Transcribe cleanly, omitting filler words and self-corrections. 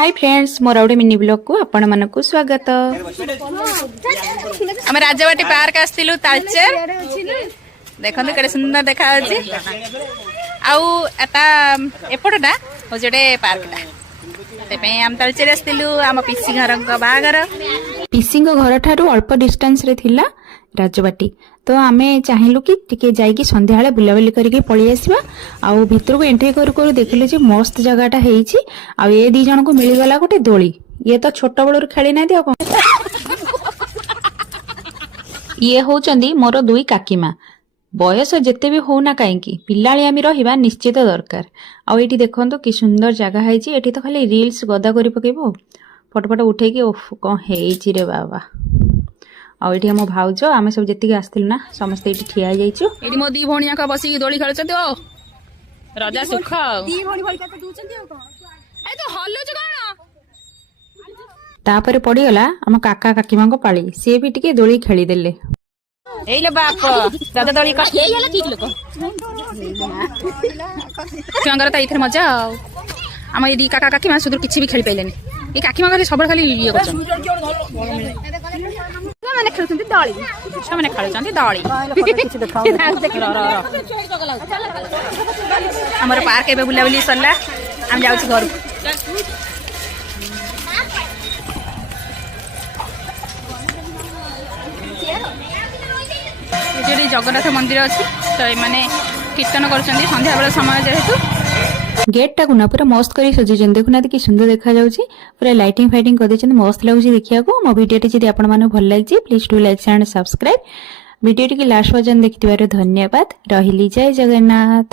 Hi friends मोर गोटे mini blog को आपण मानक स्वागत। आम राजवाटी पार्क आसलु तालचेर देखो केड़े सुंदर देखा एपटा हूँ जोटे पार्कटा आम तालचेर आसलु आम पिसी घर बाहागर पिसी घर ठारू अल्प डिस्टेंस रे थिला राजवाटी तो आमे चाहिलु कि टिके जाइकी संध्या बेले बुलाबुली करके पळी आसीबा आउ भितर को एंट्री करू करू देखिले जे मस्त जगहटा हेइची आ ए दी जण को मिली गला गोटे दोली ये तो छोट बळर खेली ना दियो ये होचंदी मोर दुई काकीमा बयस जेते भी होना काईकी पिलाळियामी रहिबा निश्चित दरकार आ एठी देखंतो कि सुंदर जगह हेइची एठी तो खाली रील्स गदा करी पकेबो फोटो फोटो उठे कि ओफ कोन हेइची रे बाबा आउ एठी हम भाउज आमे सब जेतिक आस्थिल ना समस्त एठी ठिया जाइछु एठी मो दी भोणिया का बसी दोली खेलछथि ओ राजा सुख दी भोणी भलका त दूचंती ओ कोन ए तो हल्लो छ कोन तापरे पड़ी गला हम काका काकीमा को पाली से भी टिके दोली खेली देले एले बाप दादा दोली का ए गेला ठीक लोक चंगर त इथर मजा हम ए दी काका काकीमा सुदूर किछि भी खेली पाइलेनी ए काकीमा खाली सब खाली ये करछन माने खेलुछंती दळी छा माने खेलुछंती दळी हमर पार्क एबे बुला बुली सरला हम जाउछ घर जेडी जगन्नाथ मंदिर अछि तो माने कीर्तन करछंती संध्या बेला समय जेहेतु गेट टा गुना पूरा मस्त करी सजेछन देखुना कि सुंदर देखा जाउची पूरा लाइटिंग फाइटिंग कर देछन मस्त लागुची देखिया को मो वीडियो टी जदी आपण माने भल लागची please do like and subscribe video टी के लास्ट पर्यंत देखिथिबार धन्यवाद रहिली जय जगन्नाथ।